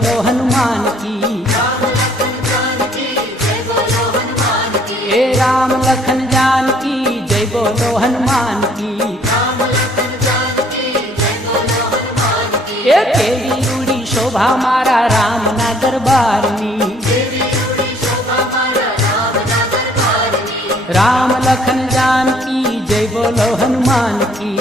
बोलो हनुमान की। हे राम लखन जानकी जय बोलो हनुमान की। ए केवी रूड़ी शोभा मारा राम ना दरबार नी। राम लखन जानकी जय बोलो हनुमान की।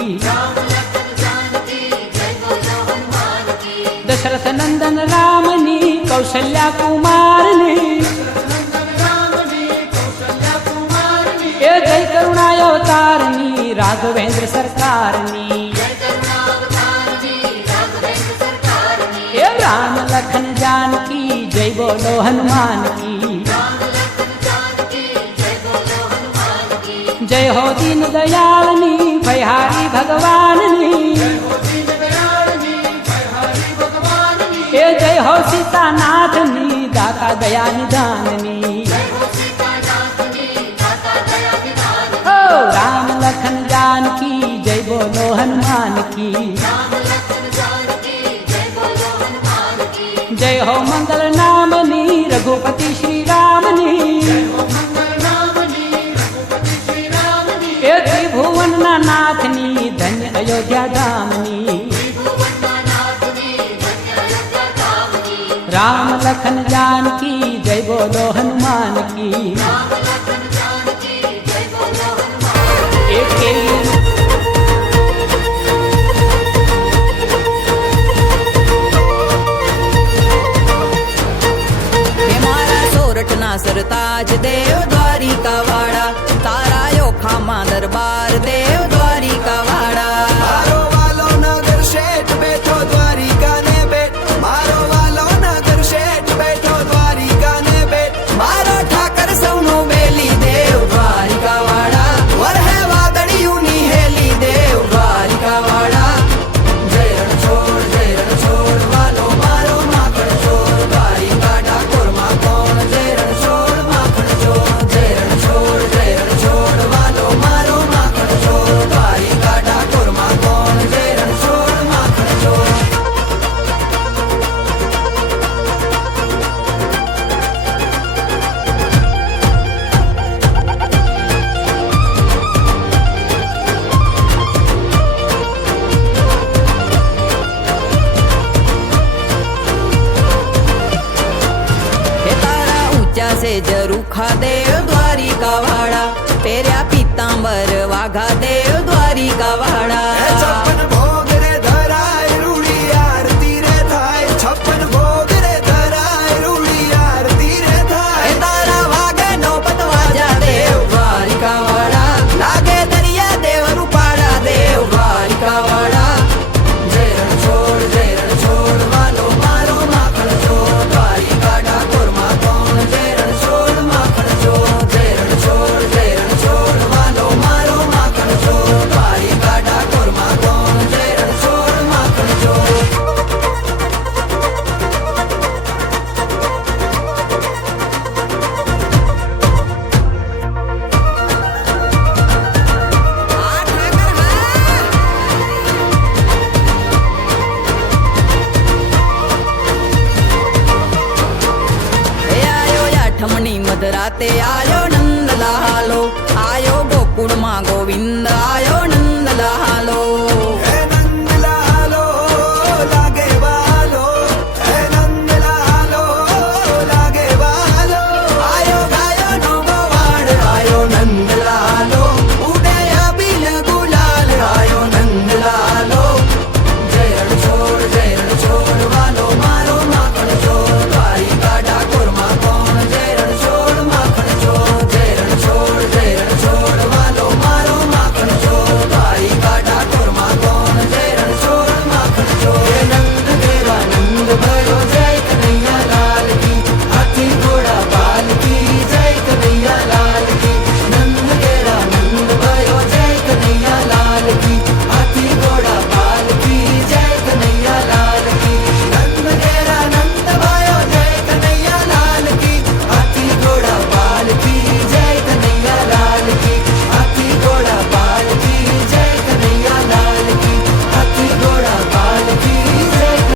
दशरथ नंदन रामनी कौशल्या कुमारनी। ए जय करुणावतारनी राघवेंद्र सरकारनी। ए राम लखन जानकी जय बोलो हनुमान की। जय हो दीन दयालनी भयहारी भगवाननी। ए जय हो सीतानाथनी दाता दया निदाननी। ओ राम लखन जानकी जय बोलो हनुमान की। जय हो मंगल नामनी रघुपति श्री रामनी। ए त्रिभुवन नाथनी धन्य अयोध्या धामनी। राम लखन जानकी जय बोलो हनुमान की। एक सोरठना सरताज देव द्वारिका वाड़ा। तारा योखा मां दरबार देव द्वारिका वाड़ा। मारो वालो नगर शेठ बैठो द्वारिका ने बैठ। मारो वालो नगर शेठ बैठो द्वारिका ने बैठ। मारो ठाकर सौनो बेली देव द्वारिका वाड़ा। वर है वादड़ियों नी हेली देव द्वारिका वाड़ा। जय रण छोड़ वालो मारो माखण छोड़। द्वारिका ठाकुर मां कौन जय रण छोड़ माखण छोड़। जय रण छोड़ वालो मारो माखण छोड़। द्वारिका ठाकुर मां कौन जय रण छोड़ माखण छोड़। हे तारा ऊंचा से जरूखा देव द्वारिका वाड़ा। तेरा पीतांबर वाघा देव द्वारिका वाड़ा। छप्पन भोग रे धराय रूड़ी आरती रे थाय। छप्पन भोग रे धराय रूड़ी आरती रे थाय। हे तारा वागे नौबत वाजा देव द्वारिका वाड़ा। लागे दरिया देव रूपाड़ा देव द्वारिका वाड़ा। जय रण छोड़ वालो मारो माखण छोड़। द्वारिका ठाकुर मां कौन जय रण छोड़ माखण छोड़। जय रण छोड़ वालो मारो माखण छोड़। द्वारिका ठाकुर मां कौन जय रण छोड़ माखण छोड़। आयो याठमणी मधराते आयो नंद लालो। आयो गोकुळ मां गोविंद आयो नंद